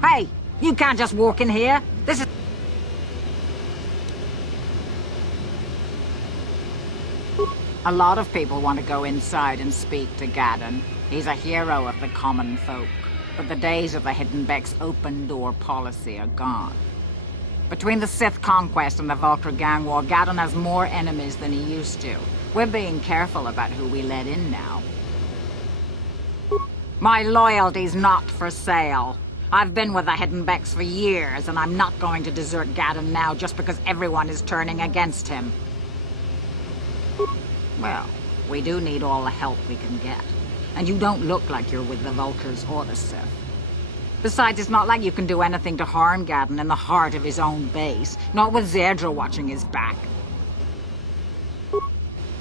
Hey, you can't just walk in here. This is... A lot of people want to go inside and speak to Gaddon. He's a hero of the common folk. But the days of the Hidden Beck's open-door policy are gone. Between the Sith conquest and the Vulture gang war, Gaddon has more enemies than he used to. We're being careful about who we let in now. My loyalty's not for sale. I've been with the Hidden Becks for years, and I'm not going to desert Gaddon now just because everyone is turning against him. Well, we do need all the help we can get. And you don't look like you're with the Vultures or the Sith. Besides, it's not like you can do anything to harm Gaddon in the heart of his own base, not with Zerdra watching his back.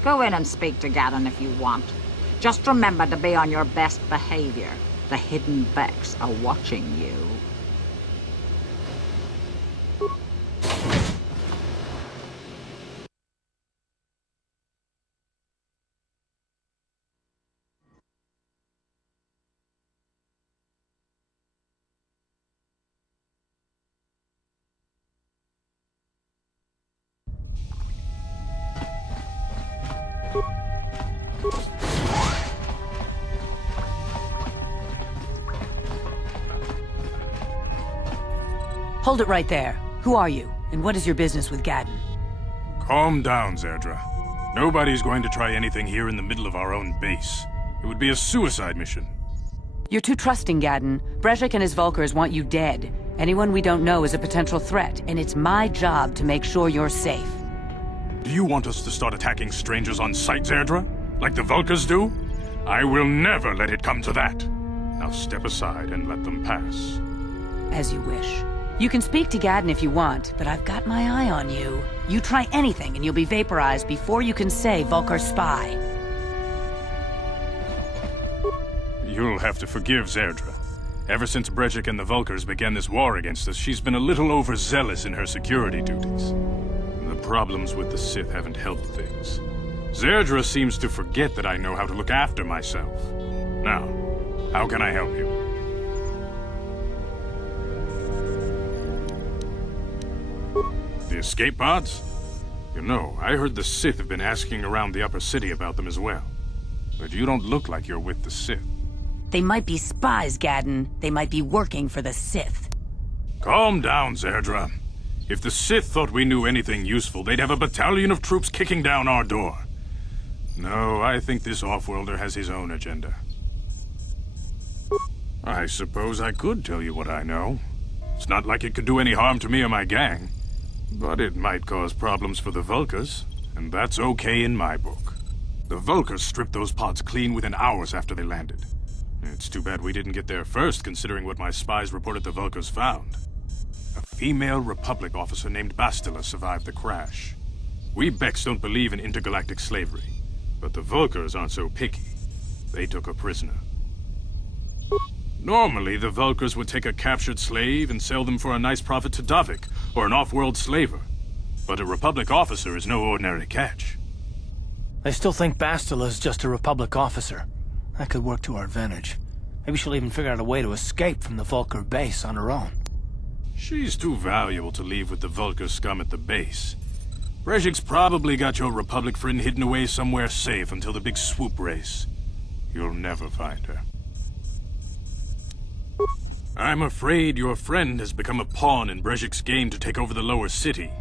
Go in and speak to Gaddon if you want. Just remember to be on your best behavior. The Hidden Becks are watching you. Hold it right there. Who are you, and what is your business with Gaddon? Calm down, Zerdra. Nobody's going to try anything here in the middle of our own base. It would be a suicide mission. You're too trusting, Gaddon. Brejik and his Vulkars want you dead. Anyone we don't know is a potential threat, and it's my job to make sure you're safe. Do you want us to start attacking strangers on sight, Zerdra? Like the Vulkars do? I will never let it come to that. Now step aside and let them pass. As you wish. You can speak to Gaddon if you want, but I've got my eye on you. You try anything and you'll be vaporized before you can say Vulkar spy. You'll have to forgive Zerdra. Ever since Brejik and the Vulkars began this war against us, she's been a little overzealous in her security duties. The problems with the Sith haven't helped things. Zerdra seems to forget that I know how to look after myself. Now, how can I help you? The escape pods? You know, I heard the Sith have been asking around the upper city about them as well. But you don't look like you're with the Sith. They might be spies, Gaddon. They might be working for the Sith. Calm down, Zerdra. If the Sith thought we knew anything useful, they'd have a battalion of troops kicking down our door. No, I think this off-worlder has his own agenda. I suppose I could tell you what I know. It's not like it could do any harm to me or my gang. But it might cause problems for the Vulkars, and that's okay in my book. The Vulkars stripped those pods clean within hours after they landed. It's too bad we didn't get there first, considering what my spies reported the Vulkars found. A female Republic officer named Bastila survived the crash. We Becks don't believe in intergalactic slavery, but the Vulkars aren't so picky. They took her prisoner. Normally, the Vulkars would take a captured slave and sell them for a nice profit to Davik, or an off-world slaver. But a Republic officer is no ordinary catch. I still think Bastila is just a Republic officer. That could work to our advantage. Maybe she'll even figure out a way to escape from the Vulkar base on her own. She's too valuable to leave with the Vulkar scum at the base. Brejik's probably got your Republic friend hidden away somewhere safe until the big swoop race. You'll never find her. I'm afraid your friend has become a pawn in Brejik's game to take over the lower city.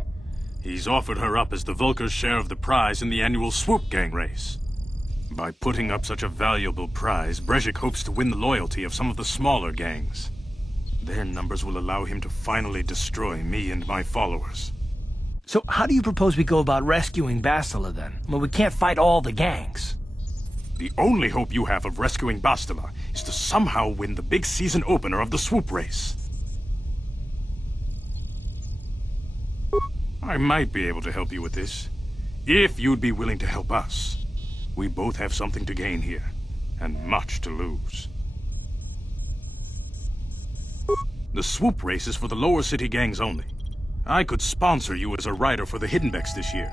He's offered her up as the Vulkar's share of the prize in the annual swoop gang race. By putting up such a valuable prize, Brejik hopes to win the loyalty of some of the smaller gangs. Their numbers will allow him to finally destroy me and my followers. So how do you propose we go about rescuing Bastila then? Well, we can't fight all the gangs. The only hope you have of rescuing Bastila is to somehow win the big season opener of the swoop race. I might be able to help you with this, if you'd be willing to help us. We both have something to gain here, and much to lose. The swoop race is for the lower city gangs only. I could sponsor you as a rider for the Hiddenbecks this year.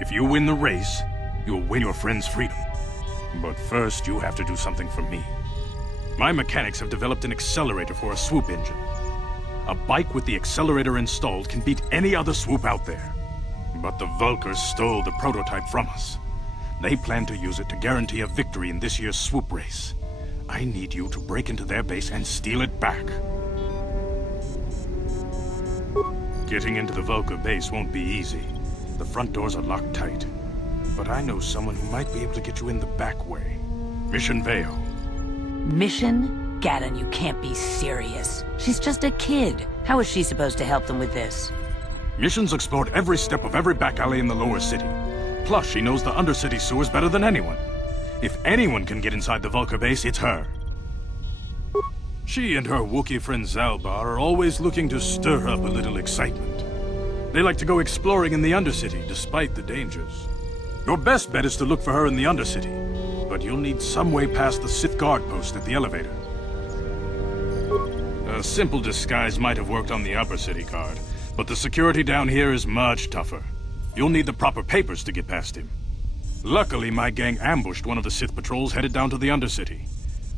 If you win the race, you'll win your friend's freedom. But first, you have to do something for me. My mechanics have developed an accelerator for a swoop engine. A bike with the accelerator installed can beat any other swoop out there. But the Vulkars stole the prototype from us. They plan to use it to guarantee a victory in this year's swoop race. I need you to break into their base and steal it back. Getting into the Vulkar base won't be easy. The front doors are locked tight. But I know someone who might be able to get you in the back way. Mission Vale. Mission? Gaddon, you can't be serious. She's just a kid. How is she supposed to help them with this? Mission's explored every step of every back alley in the lower city. Plus, she knows the undercity sewers better than anyone. If anyone can get inside the Vulkar base, it's her. She and her Wookiee friend Zalbar are always looking to stir up a little excitement. They like to go exploring in the undercity, despite the dangers. Your best bet is to look for her in the undercity, but you'll need some way past the Sith guard post at the elevator. A simple disguise might have worked on the upper city guard, but the security down here is much tougher. You'll need the proper papers to get past him. Luckily, my gang ambushed one of the Sith patrols headed down to the undercity.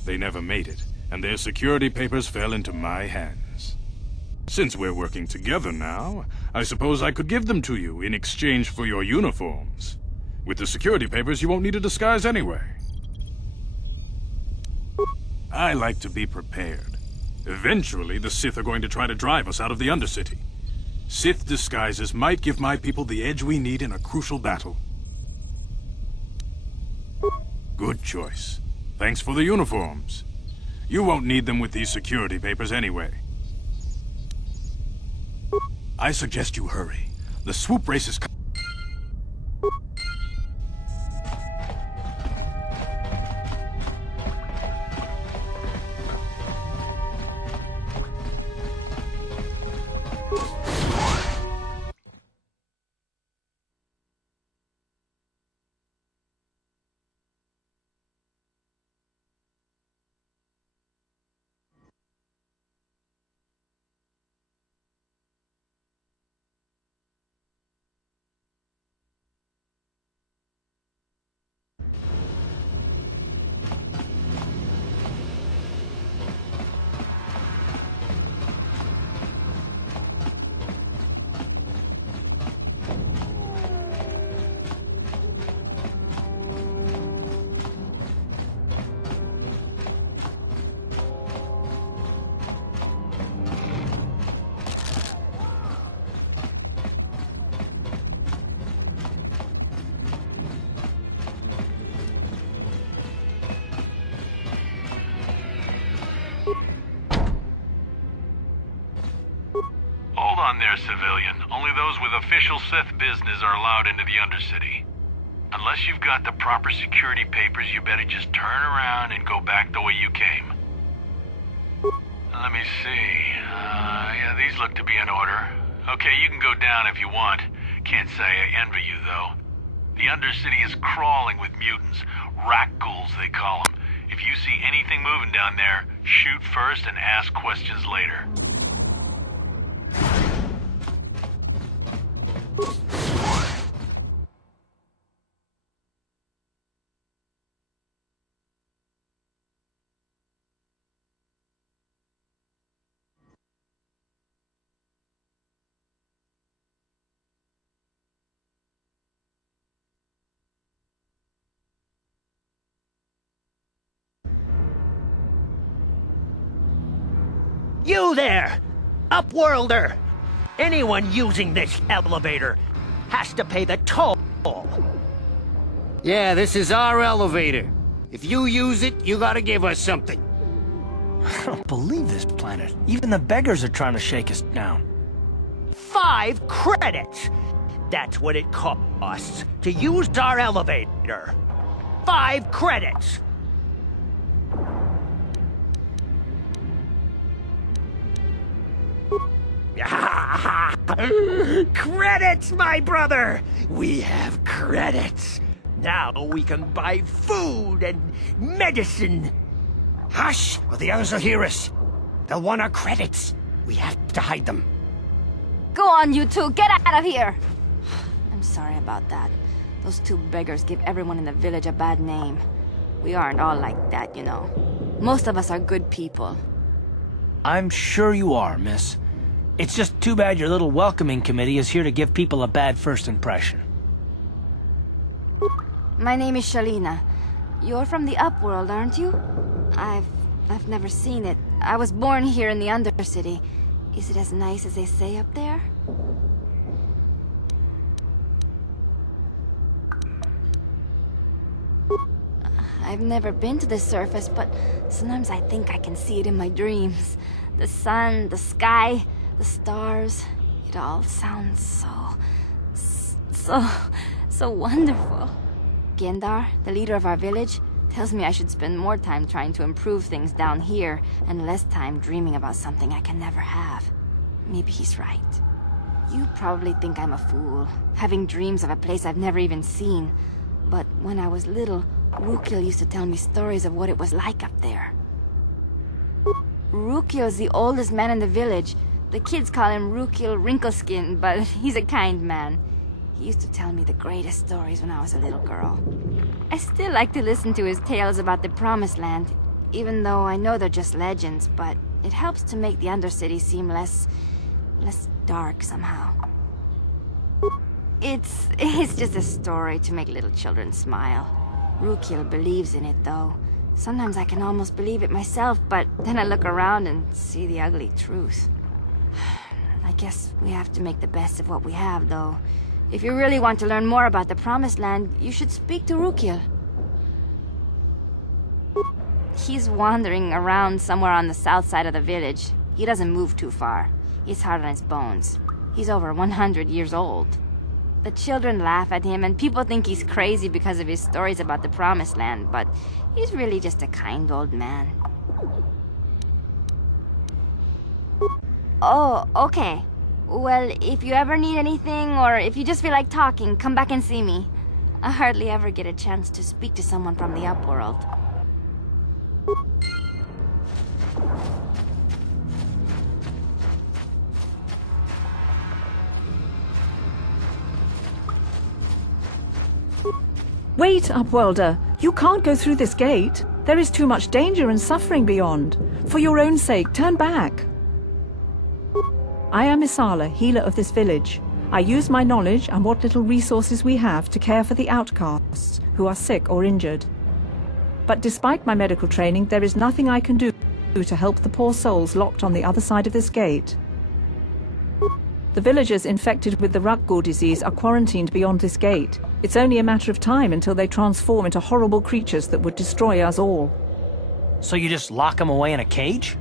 They never made it, and their security papers fell into my hands. Since we're working together now, I suppose I could give them to you in exchange for your uniforms. With the security papers, you won't need a disguise anyway. I like to be prepared. Eventually, the Sith are going to try to drive us out of the Undercity. Sith disguises might give my people the edge we need in a crucial battle. Good choice. Thanks for the uniforms. You won't need them with these security papers anyway. I suggest you hurry. The swoop race is coming. Hold on there, civilian. Only those with official Sith business are allowed into the Undercity. Unless you've got the proper security papers, you better just turn around and go back the way you came. Let me see. Yeah, these look to be in order. Okay, you can go down if you want. Can't say I envy you, though. The Undercity is crawling with mutants. Rat ghouls, they call them. If you see anything moving down there, shoot first and ask questions later. You there! Upworlder! Anyone using this elevator has to pay the toll. Yeah, this is our elevator. If you use it, you gotta give us something. I don't believe this planet. Even the beggars are trying to shake us down. 5 credits! That's what it costs to use our elevator. 5 credits! Credits, my brother! We have credits. Now we can buy food and medicine. Hush, or the others will hear us. They'll want our credits. We have to hide them. Go on, you two, get out of here! I'm sorry about that. Those 2 beggars give everyone in the village a bad name. We aren't all like that, you know. Most of us are good people. I'm sure you are, miss. It's just too bad your little welcoming committee is here to give people a bad first impression. My name is Shalina. You're from the Upworld, aren't you? I've never seen it. I was born here in the Undercity. Is it as nice as they say up there? I've never been to the surface, but sometimes I think I can see it in my dreams. The sun, the sky, the stars. It all sounds so wonderful. Gendar, the leader of our village, tells me I should spend more time trying to improve things down here and less time dreaming about something I can never have. Maybe he's right. You probably think I'm a fool, having dreams of a place I've never even seen. But when I was little, Rukil used to tell me stories of what it was like up there. Rukil's the oldest man in the village. The kids call him Rukil Wrinkleskin, but he's a kind man. He used to tell me the greatest stories when I was a little girl. I still like to listen to his tales about the Promised Land, even though I know they're just legends, but it helps to make the Undercity seem less dark somehow. It's just a story to make little children smile. Rukil believes in it, though. Sometimes I can almost believe it myself, but then I look around and see the ugly truth. I guess we have to make the best of what we have, though. If you really want to learn more about the Promised Land, you should speak to Rukil. He's wandering around somewhere on the south side of the village. He doesn't move too far. He's hard on his bones. He's over 100 years old. The children laugh at him, and people think he's crazy because of his stories about the Promised Land, but he's really just a kind old man. Oh, okay. Well, if you ever need anything, or if you just feel like talking, come back and see me. I hardly ever get a chance to speak to someone from the Upworld. Wait, Upworlder. You can't go through this gate. There is too much danger and suffering beyond. For your own sake, turn back. I am Isala, healer of this village. I use my knowledge and what little resources we have to care for the outcasts who are sick or injured. But despite my medical training, there is nothing I can do to help the poor souls locked on the other side of this gate. The villagers infected with the Rukgul disease are quarantined beyond this gate. It's only a matter of time until they transform into horrible creatures that would destroy us all. So you just lock them away in a cage?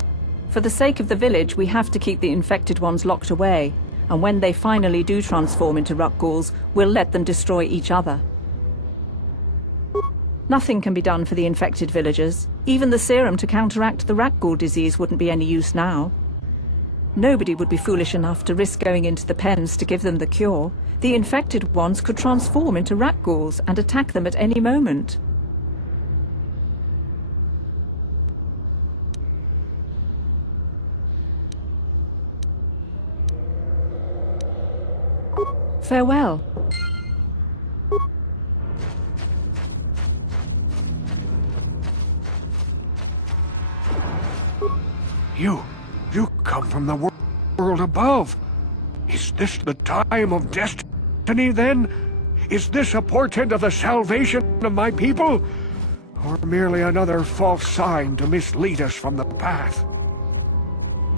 For the sake of the village, we have to keep the infected ones locked away. And when they finally do transform into Rukguls, we'll let them destroy each other. Nothing can be done for the infected villagers. Even the serum to counteract the rat ghoul disease wouldn't be any use now. Nobody would be foolish enough to risk going into the pens to give them the cure. The infected ones could transform into rat ghouls and attack them at any moment. Farewell. You come from the world above. Is this the time of destiny, then? Is this a portent of the salvation of my people? Or merely another false sign to mislead us from the path?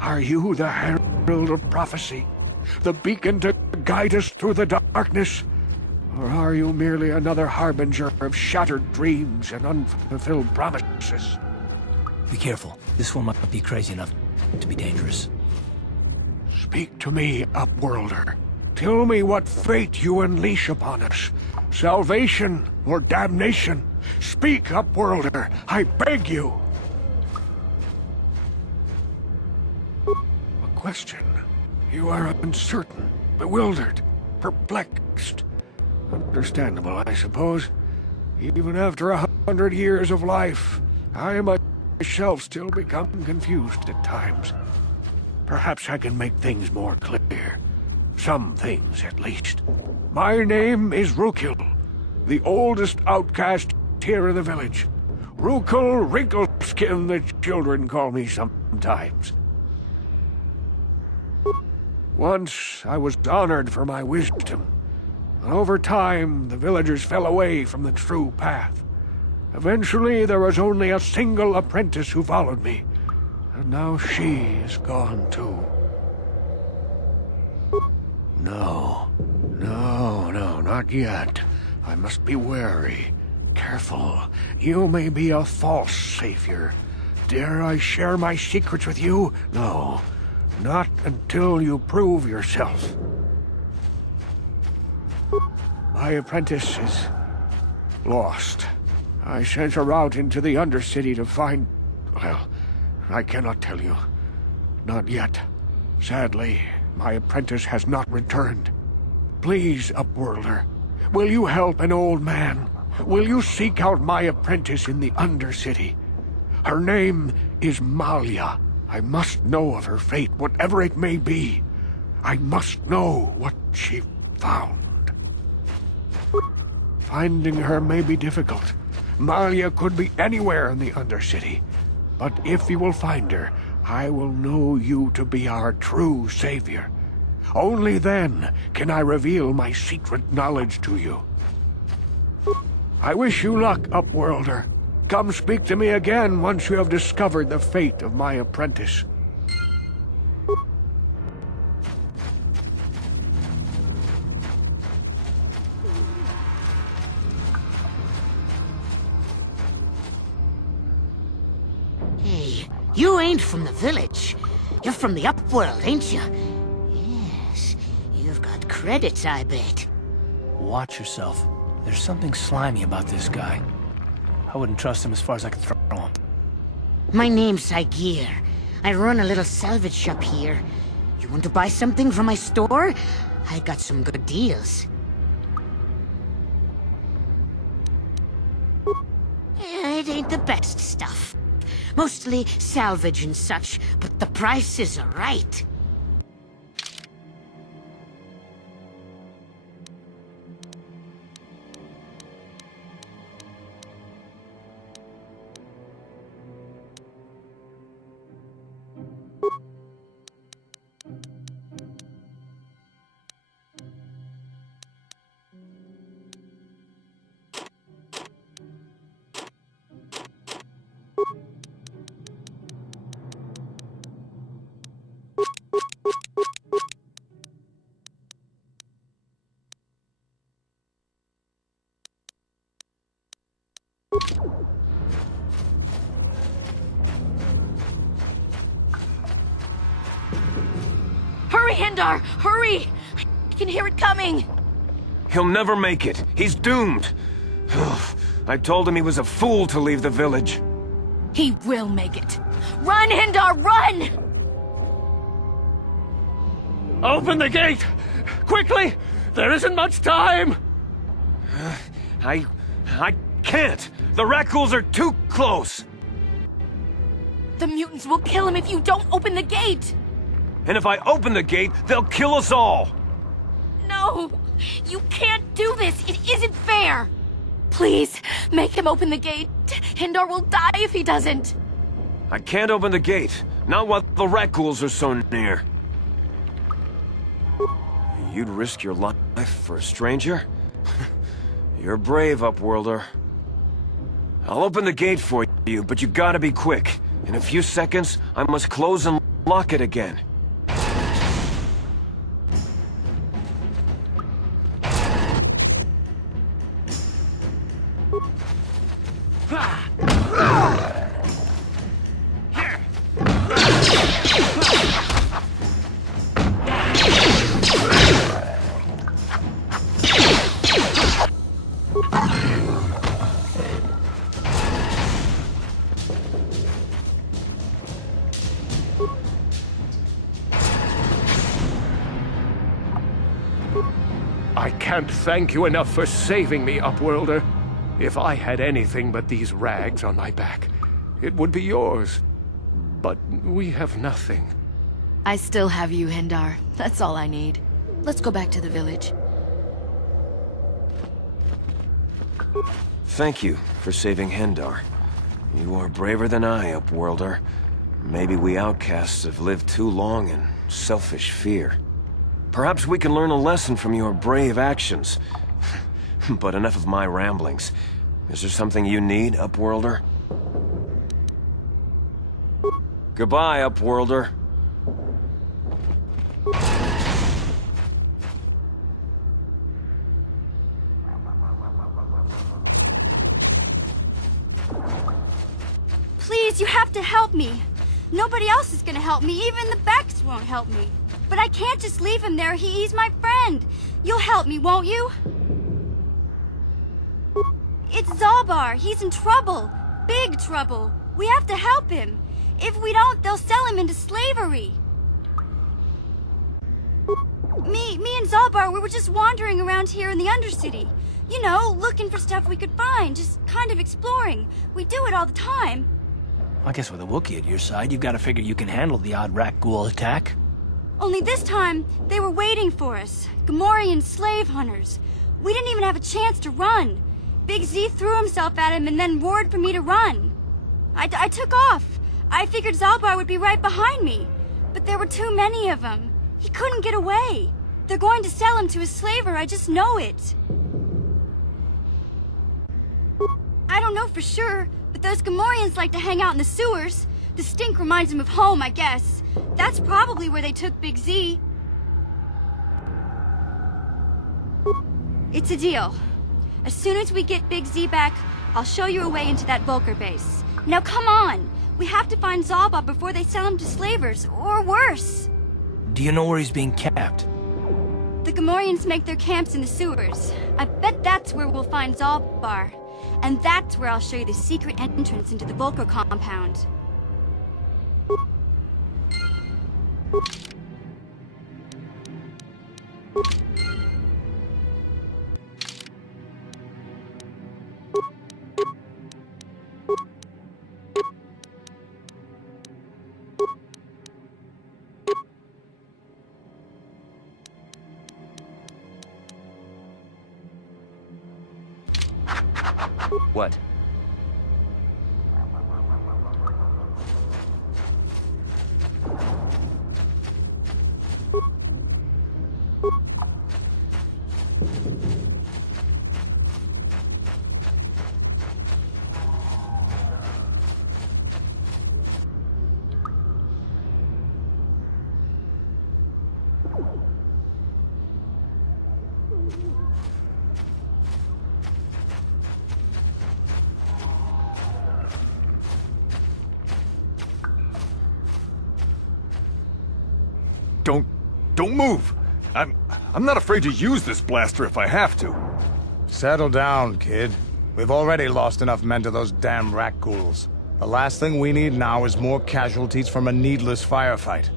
Are you the herald of prophecy? The beacon to guide us through the darkness? Or are you merely another harbinger of shattered dreams and unfulfilled promises? Be careful. This one might be crazy enough to be dangerous. Speak to me, Upworlder. Tell me what fate you unleash upon us. Salvation or damnation? Speak, Upworlder, I beg you. A question. You are uncertain, bewildered, perplexed. Understandable, I suppose. Even after 100 years of life, I myself still become confused at times. Perhaps I can make things more clear. Some things, at least. My name is Rukil, the oldest outcast here in the village. Rukil Wrinkleskin, the children call me sometimes. Once I was honored for my wisdom, and over time the villagers fell away from the true path. Eventually there was only a single apprentice who followed me, and now she is gone too. No, not yet. I must be wary, careful. You may be a false savior. Dare I share my secrets with you? No, not until you prove yourself. My apprentice is lost. I sent her out into the Undercity to find... well, I cannot tell you. Not yet. Sadly, my apprentice has not returned. Please, Upworlder, will you help an old man? Will you seek out my apprentice in the Undercity? Her name is Malia. I must know of her fate, whatever it may be. I must know what she found. Finding her may be difficult. Malia could be anywhere in the Undercity. But if you will find her, I will know you to be our true savior. Only then can I reveal my secret knowledge to you. I wish you luck, Upworlder. Come speak to me again once you have discovered the fate of my apprentice. Hey, you ain't from the village. You're from the Upworld, ain't you? Yes, you've got credits, I bet. Watch yourself. There's something slimy about this guy. I wouldn't trust him as far as I could throw him. My name's Saigir. I run a little salvage shop here. You want to buy something from my store? I got some good deals. It ain't the best stuff. Mostly salvage and such, but the prices are right. Hurry, Hindar! Hurry! I can hear it coming! He'll never make it. He's doomed. I told him he was a fool to leave the village. He will make it. Run, Hindar, run! Open the gate! Quickly! There isn't much time! I can't! The Rakghouls are too close! The mutants will kill him if you don't open the gate! And if I open the gate, they'll kill us all! No! You can't do this! It isn't fair! Please, make him open the gate. Hindar will die if he doesn't. I can't open the gate. Not while the Rakghouls are so near. You'd risk your life for a stranger? You're brave, Upworlder. I'll open the gate for you, but you gotta be quick. In a few seconds, I must close and lock it again. I can't thank you enough for saving me, Upworlder. If I had anything but these rags on my back, it would be yours. But we have nothing. I still have you, Hindar. That's all I need. Let's go back to the village. Thank you for saving Hendar. You are braver than I, Upworlder. Maybe we outcasts have lived too long in selfish fear. Perhaps we can learn a lesson from your brave actions. But enough of my ramblings. Is there something you need, Upworlder? Goodbye, Upworlder. Please, you have to help me. Nobody else is gonna help me. Even the Becks won't help me. But I can't just leave him there. He's my friend. You'll help me, won't you? It's Zalbar. He's in trouble. Big trouble. We have to help him. If we don't, they'll sell him into slavery. Me and Zalbar, we were just wandering around here in the Undercity. You know, looking for stuff we could find, just kind of exploring. We do it all the time. I guess with a Wookiee at your side, you've got to figure you can handle the odd Rakghoul attack. Only this time, they were waiting for us. Gamorrean slave hunters. We didn't even have a chance to run. Big Z threw himself at him and then roared for me to run. I took off. I figured Zalbar would be right behind me. But there were too many of them. He couldn't get away. They're going to sell him to a slaver, I just know it. I don't know for sure, but those Gamorreans like to hang out in the sewers. The stink reminds them of home, I guess. That's probably where they took Big Z. It's a deal. As soon as we get Big Z back, I'll show you a way into that Vulcar base. Now come on! We have to find Zalbar before they sell him to slavers, or worse. Do you know where he's being kept? The Gamorreans make their camps in the sewers. I bet that's where we'll find Zalbar. And that's where I'll show you the secret entrance into the Vulcar compound. What? Don't move! I'm not afraid to use this blaster if I have to. Settle down, kid. We've already lost enough men to those damn rat ghouls. The last thing we need now is more casualties from a needless firefight.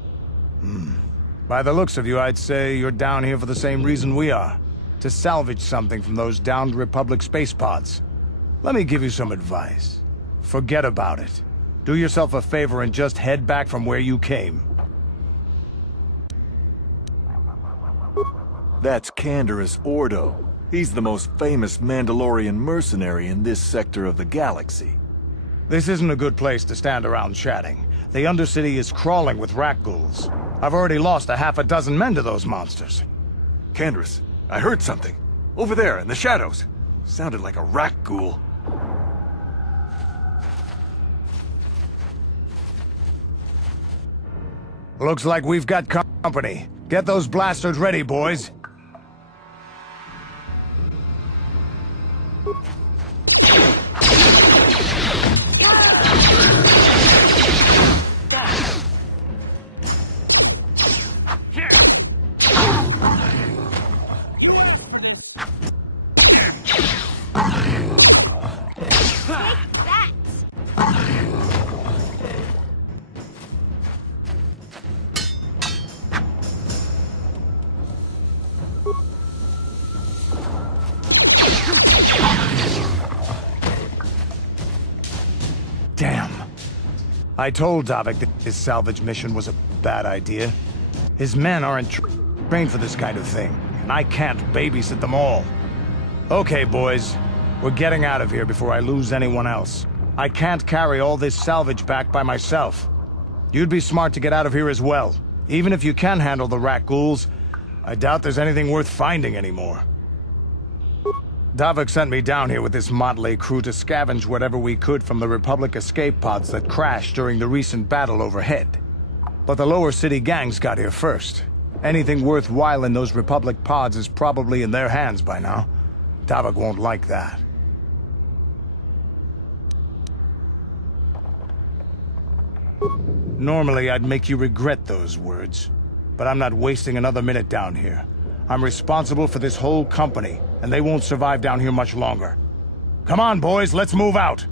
By the looks of you, I'd say you're down here for the same reason we are. To salvage something from those downed Republic space pods. Let me give you some advice. Forget about it. Do yourself a favor and just head back from where you came. That's Canderous Ordo. He's the most famous Mandalorian mercenary in this sector of the galaxy. This isn't a good place to stand around chatting. The Undercity is crawling with rat ghouls. I've already lost a half a dozen men to those monsters. Canderous, I heard something. Over there, in the shadows. Sounded like a rat ghoul. Looks like we've got company. Get those blasters ready, boys. Damn. I told Davik that his salvage mission was a bad idea. His men aren't trained for this kind of thing, and I can't babysit them all. Okay, boys. We're getting out of here before I lose anyone else. I can't carry all this salvage back by myself. You'd be smart to get out of here as well. Even if you can handle the rat ghouls, I doubt there's anything worth finding anymore. Davik sent me down here with this motley crew to scavenge whatever we could from the Republic escape pods that crashed during the recent battle overhead. But the lower city gangs got here first. Anything worthwhile in those Republic pods is probably in their hands by now. Davik won't like that. Normally, I'd make you regret those words. But I'm not wasting another minute down here. I'm responsible for this whole company, and they won't survive down here much longer. Come on, boys, let's move out!